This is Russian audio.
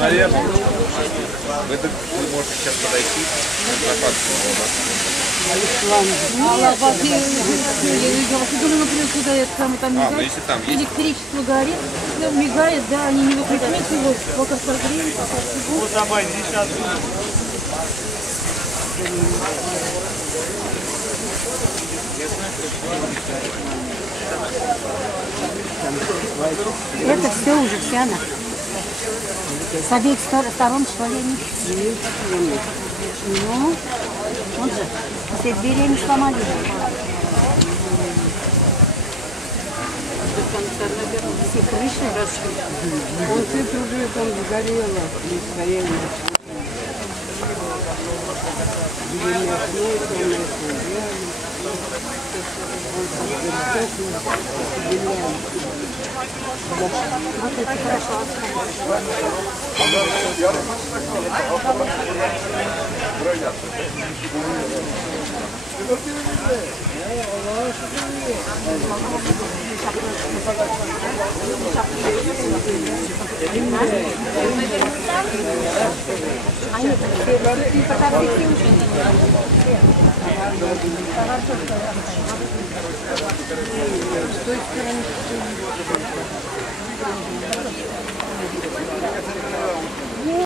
наверх. Вы можете сейчас подойти. Ну если там есть. Электричество горит, все мигает, да, они не выключают его, пока прогреют. Вот давай, сейчас. Это все уже, вся она. С обеих сторон, что ли, они? Ну, вот же, все двери они сломали. Все крыши расшли. Он все уже там сгорело, не стояли. Вот это хорошо они все фотографии уже. С той стороны.